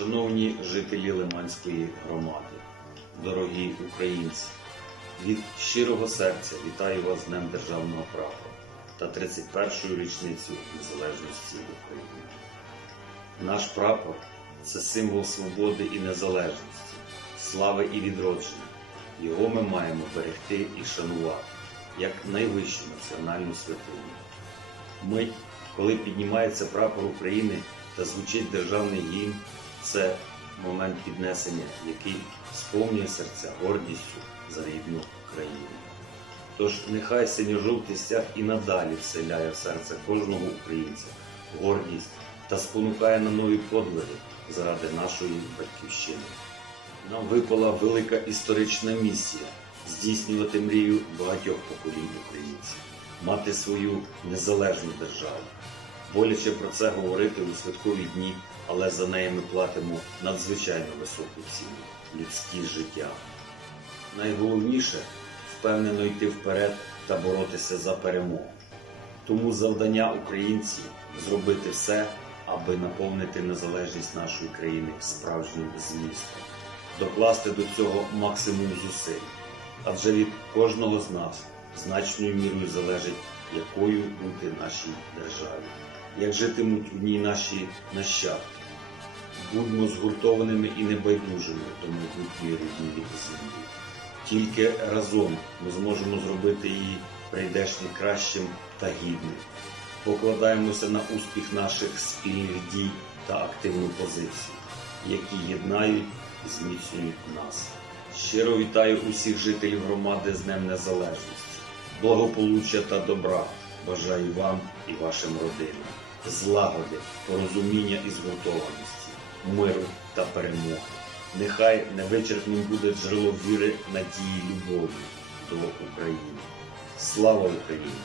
Шановні жителі Лиманської громади, дорогі українці, від щирого серця вітаю вас з Днем Державного прапора та 31-ю річницю незалежності України. Наш прапор це символ свободи і незалежності, слави і відродження. Його ми маємо берегти і шанувати як найвищу національну святиню. Мить, коли піднімається прапор України та звучить державний гімн, це момент піднесення, який сповнює серця гордістю за рідну країну. Тож нехай синьо-жовтий стяг і надалі вселяє в серце кожного українця гордість та спонукає на нові подвиги заради нашої батьківщини. Нам випала велика історична місія здійснювати мрію багатьох поколінь українців, мати свою незалежну державу. Боляче про це говорити у святкові дні, але за неї ми платимо надзвичайно високу ціну людські життя. Найголовніше впевнено йти вперед та боротися за перемогу. Тому завдання українців зробити все, аби наповнити незалежність нашої країни справжнім змістом, докласти до цього максимум зусиль. Адже від кожного з нас значною мірою залежить, якою бути нашій державі, як житимуть в ній наші нащадки. Будьмо згуртованими і небайдужими до майбутньої рідної землі. Тільки разом ми зможемо зробити її прийдешнє кращим та гідним. Покладаємося на успіх наших спільних дій та активну позицію, які єднають і зміцнюють нас. Щиро вітаю усіх жителів громади з Днем Незалежності, благополуччя та добра. Бажаю вам і вашим родинам, злагоди, порозуміння і згуртованості, миру та перемоги. Нехай невичерпним буде джерело віри, надії, любові до України. Слава Україні!